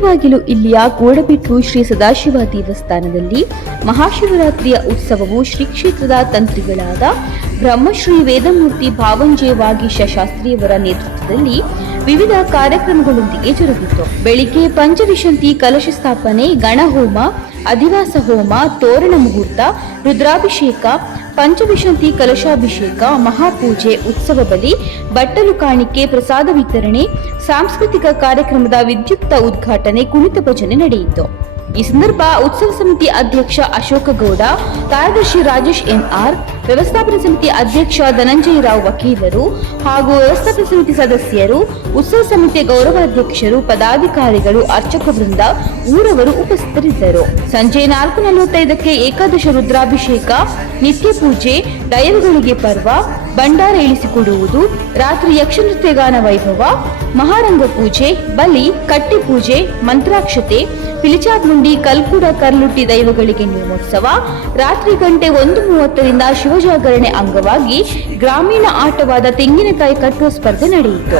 ಮುಳಬಾಗಿಲು ಇಲ್ಲಿಯ ಗೋಡಬಿಟ್ಟು ಶ್ರೀ ಸದಾಶಿವ ದೇವಸ್ಥಾನದಲ್ಲಿ ಮಹಾಶಿವರಾತ್ರಿಯ ಉತ್ಸವವು ಶ್ರೀ ಕ್ಷೇತ್ರದ ತಂತ್ರಿಗಳಾದ ಬ್ರಹ್ಮಶ್ರೀ ವೇದಮೂರ್ತಿ ಭಾವಂಜೆ ವಾಗೀಶ ಶಾಸ್ತ್ರಿಯವರ ನೇತೃತ್ವದಲ್ಲಿ ವಿವಿಧ ಕಾರ್ಯಕ್ರಮಗಳೊಂದಿಗೆ ಜರುಗಿತು. ಬೆಳಿಗ್ಗೆ ಪಂಚವಿಶಂತಿ ಕಲಶ ಸ್ಥಾಪನೆ, ಗಣಹೋಮ ಅಧಿವಾಸ ಹೋಮ, ತೋರಣ ಮುಹೂರ್ತ, ರುದ್ರಾಭಿಷೇಕ, ಪಂಚವಿಶಂತಿ ಕಲಶಾಭಿಷೇಕ, ಮಹಾಪೂಜೆ, ಉತ್ಸವ ಬಲಿ, ಬಟ್ಟಲು ಕಾಣಿಕೆ, ಪ್ರಸಾದ ವಿತರಣೆ, ಸಾಂಸ್ಕೃತಿಕ ಕಾರ್ಯಕ್ರಮದ ವಿದ್ಯುಕ್ತ ಉದ್ಘಾಟನೆ, ಕುಣಿತ ಭಜನೆ ನಡೆಯಿತು. ಈ ಸಂದರ್ಭ ಉತ್ಸವ ಸಮಿತಿ ಅಧ್ಯಕ್ಷ ಅಶೋಕ ಗೌಡ ಕಾರ್ಯದರ್ಶಿ ರಾಜೇಶ್ ಎನ್ಆರ್ ವ್ಯವಸ್ಥಾಪನಾ ಸಮಿತಿ ಅಧ್ಯಕ್ಷ ಧನಂಜಯ ರಾವ್ ವಕೀಲರು ಹಾಗೂ ವ್ಯವಸ್ಥಾಪನಾ ಸಮಿತಿ ಸದಸ್ಯರು, ಉತ್ಸವ ಸಮಿತಿಯ ಗೌರವಾಧ್ಯಕ್ಷರು, ಪದಾಧಿಕಾರಿಗಳು, ಅರ್ಚಕ ವೃಂದ ಊರವರು ಉಪಸ್ಥಿತರಿದ್ದರು. ಸಂಜೆ ನಾಲ್ಕು ನಲವತ್ತೈದಕ್ಕೆ ಏಕಾದಶ ರುದ್ರಾಭಿಷೇಕ, ನಿತ್ಯ ಪೂಜೆ ದೈವಗಳಿಗೆ ಪರ್ವ ಭಂಡಾರ ಇಳಿಸಿಕೊಡುವುದು, ರಾತ್ರಿ ಯಕ್ಷನೃತ್ಯಗಾನ ವೈಭವ, ಮಹಾರಂಗ ಪೂಜೆ, ಬಲಿ, ಕಟ್ಟಿ ಪೂಜೆ, ಮಂತ್ರಾಕ್ಷತೆ ಪಿಲಿಚಾಗುಂಡಿ ಕಲ್ಕುಡ ಕರ್ಲುಟ್ಟಿ ದೈವಗಳಿಗೆ ನೇಮೋತ್ಸವ, ರಾತ್ರಿ ಗಂಟೆ ಒಂದು ಮೂವತ್ತರಿಂದ ಶಿವಜಾಗರಣೆ ಅಂಗವಾಗಿ ಗ್ರಾಮೀಣ ಆಟವಾದ ತೆಂಗಿನಕಾಯಿ ಕಟ್ಟುವ ಸ್ಪರ್ಧೆ ನಡೆಯಿತು.